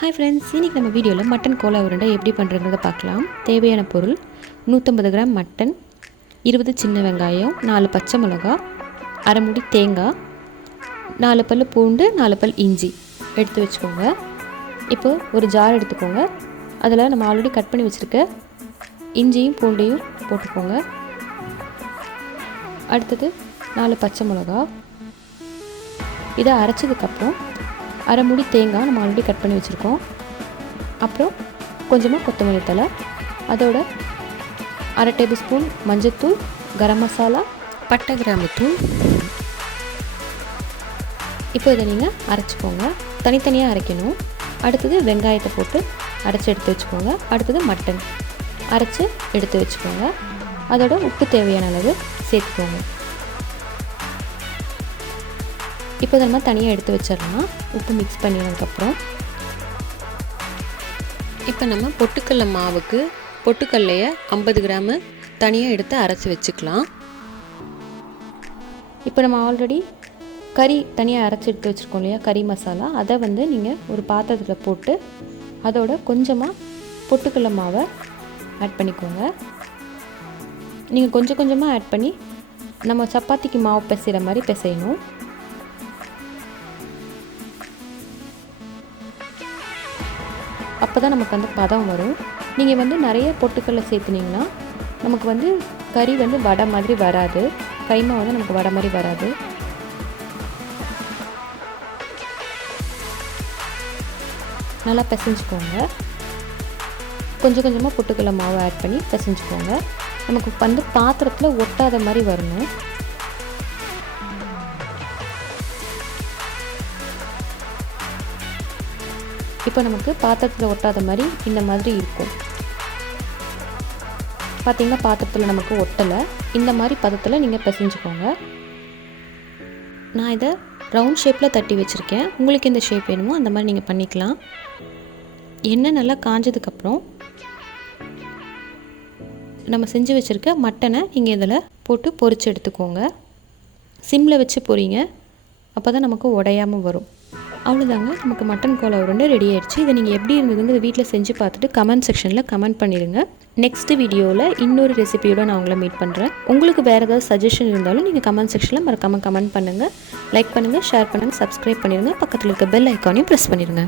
Hi friends, இன்றைக்கி நம்ம வீடியோவில் மட்டன் கோலா உருண்டை எப்படி பண்ணுறதுங்கிறத பார்க்கலாம். தேவையான பொருள் 150 கிராம் மட்டன், 20 சின்ன வெங்காயம், 4 பச்சை மிளகா, அரை மூடி தேங்காய், 4 பல் பூண்டு, 4 பல் இஞ்சி எடுத்து வச்சுக்கோங்க. இப்போது ஒரு ஜார் எடுத்துக்கோங்க. அதில் நம்ம ஆல்ரெடி கட் பண்ணி வச்சுருக்க இஞ்சியும் பூண்டையும் போட்டுக்கோங்க. அடுத்தது 4 பச்சை மிளகா. இதை அரைச்சதுக்கப்புறம் அரை மூடி தேங்காய் நம்ம ஆல்ரெடி கட் பண்ணி வச்சுருக்கோம். அப்புறம் கொஞ்சமாக கொத்தமல்லி தழை, அதோட அரை டேபிள் ஸ்பூன் மஞ்சத்தூள், கரம் மசாலா, பட்டை கிராம்பு தூள். இப்போ இதை நீங்கள் அரைச்சிக்கோங்க. தனித்தனியாக அரைக்கணும். அடுத்தது வெங்காயத்தை போட்டு அரைச்சி எடுத்து வச்சுக்கோங்க. அடுத்தது மட்டன் அரைச்சி எடுத்து வச்சுக்கோங்க. அதோட உப்பு தேவையான அளவு சேர்த்துக்கோங்க. இப்போ நம்ம தனியாக எடுத்து வச்சிடலாம். உப்பு மிக்ஸ் பண்ணினதுக்கப்புறம் இப்போ நம்ம பொட்டுக்கடலை மாவுக்கு பொட்டுக்கடலையை 50 கிராமு தனியாக எடுத்து அரைச்சி வச்சுக்கலாம். இப்போ நம்ம ஆல்ரெடி கறி தனியாக அரைச்சி எடுத்து வச்சுருக்கோம் இல்லையா, கறி மசாலா, அதை நீங்கள் ஒரு பாத்திரத்தில் போட்டு அதோட கொஞ்சமாக பொட்டுக்கடலை மாவை ஆட் பண்ணிக்கோங்க. நீங்கள் கொஞ்சம் கொஞ்சமாக ஆட் பண்ணி நம்ம சப்பாத்திக்கு மாவு பிசைகிற மாதிரி பிசையணும். அப்போ தான் நமக்கு அந்த பதம் வரும். நீங்கள் நிறைய பொட்டுக்கடலை சேர்த்துனீங்கன்னா நமக்கு கறி வடை மாதிரி வராது. கைமா நமக்கு வடை மாதிரி வராது. நல்லா பிசைஞ்சுக்கோங்க. கொஞ்சம் கொஞ்சமாக பொட்டுக்கடலை மாவு ஆட் பண்ணி பிசைஞ்சுக்கோங்க. நமக்கு பாத்திரத்தில் ஒட்டாத மாதிரி வரணும். இப்போ நமக்கு பாத்திரத்தில் ஒட்டாத மாதிரி இந்த மாதிரி இருக்கும். பார்த்திங்கன்னா பாத்திரத்தில் நமக்கு ஒட்டலை. இந்த மாதிரி பதத்தில் நீங்கள் பிசைஞ்சுக்கோங்க. நான் இதை ரவுண்ட் ஷேப்பில் தட்டி வச்சுருக்கேன். உங்களுக்கு இந்த ஷேப் வேணுமோ அந்த மாதிரி நீங்கள் பண்ணிக்கலாம். எண்ணெய் நல்லா காஞ்சதுக்கப்புறம் நம்ம செஞ்சு வச்சுருக்க மட்டனை நீங்கள் இதில் போட்டு பொரித்து எடுத்துக்கோங்க. சிம்மில் வச்சு பொரிங்க. அப்போ தான் நமக்கு உடையாமல் வரும். அவ்வளோதாங்க, நமக்கு மட்டன் கோலா உருண்டை ரெடி ஆகிடுச்சு. இதை நீங்கள் எப்படி இருந்ததுங்க வீட்டில் செஞ்சு பார்த்துட்டு கமெண்ட் செக்ஷனில் கமெண்ட் பண்ணிடுங்க. நெக்ஸ்ட் வீடியோவில் இன்னொரு ரெசிபியோடு நான் உங்களை மீட் பண்ணுறேன். உங்களுக்கு வேறு ஏதாவது சஜஷன் இருந்தாலும் நீங்கள் கமெண்ட் செக்ஷனில் மறக்காமல் கமெண்ட் பண்ணுங்கள். லைக் பண்ணுங்கள், ஷேர் பண்ணுங்கள், சப்ஸ்கிரைப் பண்ணிடுங்க. பக்கத்தில் இருக்க பெல் ஐக்கானையும் ப்ரெஸ் பண்ணிடுங்க.